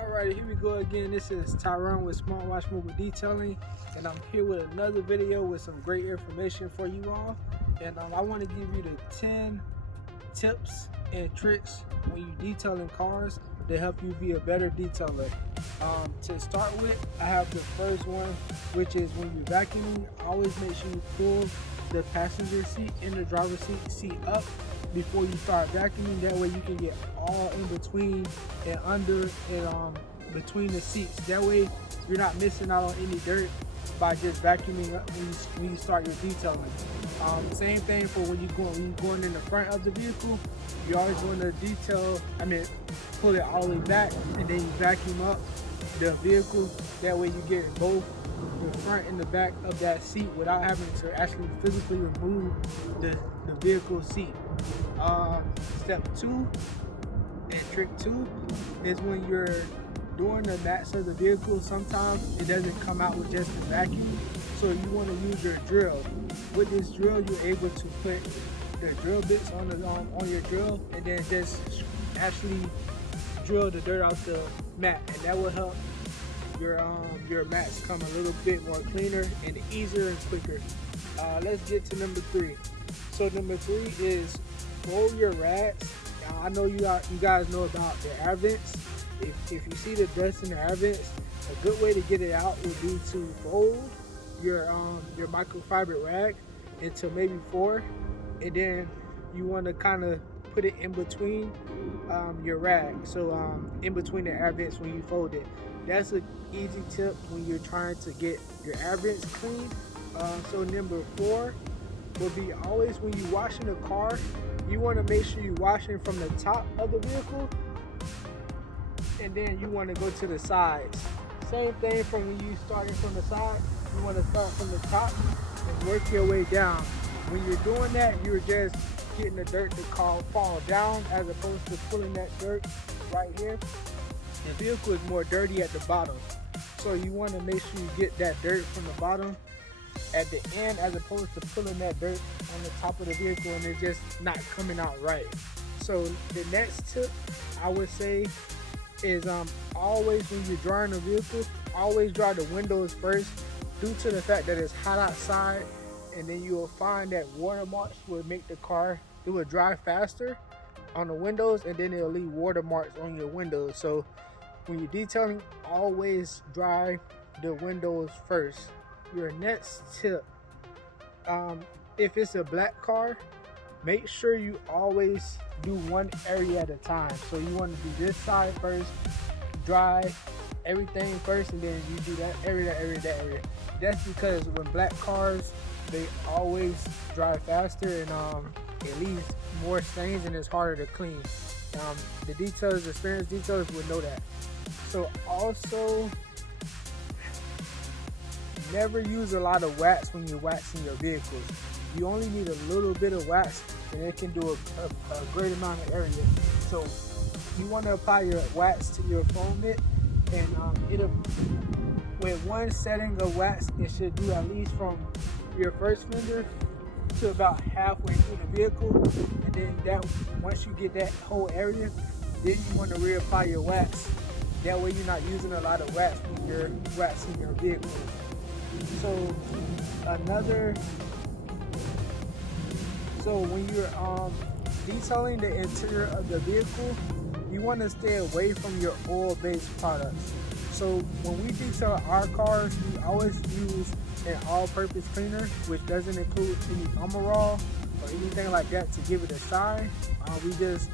Alright, here we go again. This is Tyrone with Smartwatch Mobile Detailing, and I'm here with another video with some great information for you all. And I want to give you the 10 tips and tricks when you detailing cars to help you be a better detailer. To start with, I have the first one, which is when you're vacuuming, always make sure you pull the passenger seat and the driver's seat up before you start vacuuming. That way you can get all in between and under and between the seats. That way you're not missing out on any dirt by just vacuuming up when you start your detailing. Same thing for when you're going in the front of the vehicle. You always want to pull it all the way back and then you vacuum up the vehicle. That way you get both the front and the back of that seat without having to actually physically remove the vehicle seat. Step 2 and trick 2 is when you're doing the mats of the vehicle. Sometimes it doesn't come out with just the vacuum, so you want to use your drill. With this drill, you're able to put the drill bits on your drill and then just actually drill the dirt out the mat, and that will help your mats come a little bit more cleaner and easier and quicker. Let's get to number 3. So number 3 is fold your rags. I know you guys know about the air vents. If you see the dust in the air vents, a good way to get it out would be to fold your microfiber rag into maybe 4, and then you want to kind of put it in between your rag, so in between the air vents when you fold it. That's an easy tip when you're trying to get your air vents clean. So number 4 will be always when you're washing the car, you want to make sure you're washing from the top of the vehicle, and then you want to go to the sides. Same thing from when you starting from the side. You want to start from the top and work your way down. When you're doing that, you're just getting the dirt to fall down as opposed to pulling that dirt right here. The vehicle is more dirty at the bottom, so you want to make sure you get that dirt from the bottom at the end as opposed to pulling that dirt on the top of the vehicle and it's just not coming out right. So the next tip I would say is always when you're drying the vehicle, always dry the windows first, due to the fact that it's hot outside, and then you will find that watermarks will make the car, it will dry faster on the windows, and then it'll leave watermarks on your windows. So when you're detailing, always dry the windows first. Your next tip, if it's a black car, make sure you always do one area at a time. So you want to do this side first, dry everything first, and then you do that area. That's because when black cars, they always dry faster, and it leaves more stains and it's harder to clean. The experienced detailers would know that. So also, never use a lot of wax when you're waxing your vehicles. You only need a little bit of wax and it can do a great amount of area. So you want to apply your wax to your foam mitt, and with one setting of wax, it should do at least from your first fender to about halfway through the vehicle, and then once you get that whole area, then you want to reapply your wax. That way you're not using a lot of wax when you're waxing your vehicle. So when you're detailing the interior of the vehicle, you want to stay away from your oil-based products. So when we detail our cars, we always use an all-purpose cleaner, which doesn't include any Amarol or anything like that to give it a shine. We just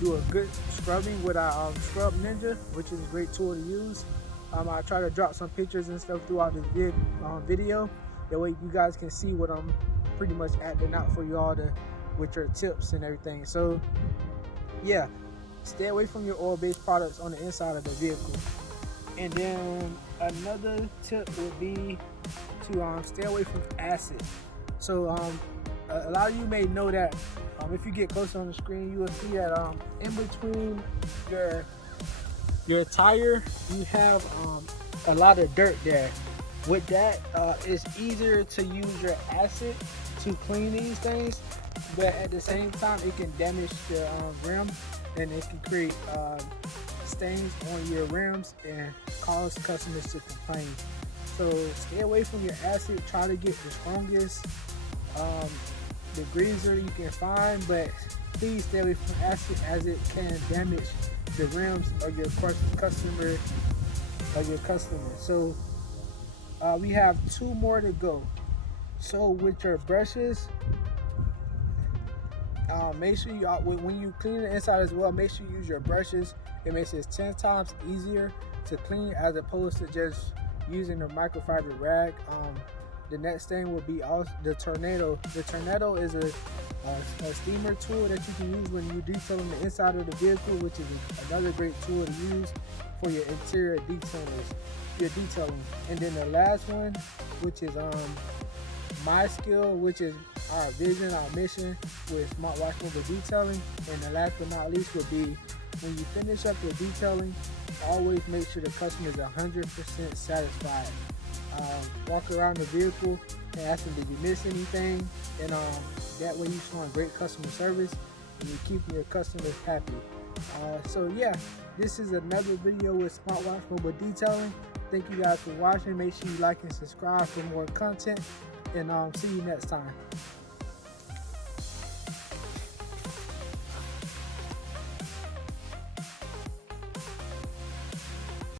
do a good scrubbing with our Scrub Ninja, which is a great tool to use. I try to drop some pictures and stuff throughout this video. That way you guys can see what I'm pretty much acting out for you all with your tips and everything. So yeah, stay away from your oil-based products on the inside of the vehicle. And then another tip would be to stay away from acid. So a lot of you may know that if you get closer on the screen, you will see that in between your tire, you have a lot of dirt there. With that, it's easier to use your acid to clean these things, but at the same time, it can damage the rim, and it can create stains on your rims and cause customers to complain. So stay away from your acid. Try to get the strongest degreaser you can find, but please stay away from acid as it can damage the rims of your customer. So we have 2 more to go. So with your brushes, make sure you when you clean the inside as well, make sure you use your brushes. It makes it 10 times easier to clean as opposed to just using a microfiber rag. The next thing will be also the Tornado. The Tornado is a steamer tool that you can use when you're detailing the inside of the vehicle, which is another great tool to use for your interior detailing. And then the last one, which is my skill, which is our vision, our mission with Smartwatch Mobile Detailing. And the last but not least would be, when you finish up your detailing, always make sure the customer is 100% satisfied. Walk around the vehicle and ask them, did you miss anything? And that way you're showing great customer service and you're keeping your customers happy. So yeah, this is another video with Smartwatch Mobile Detailing. Thank you guys for watching. Make sure you like and subscribe for more content, and see you next time.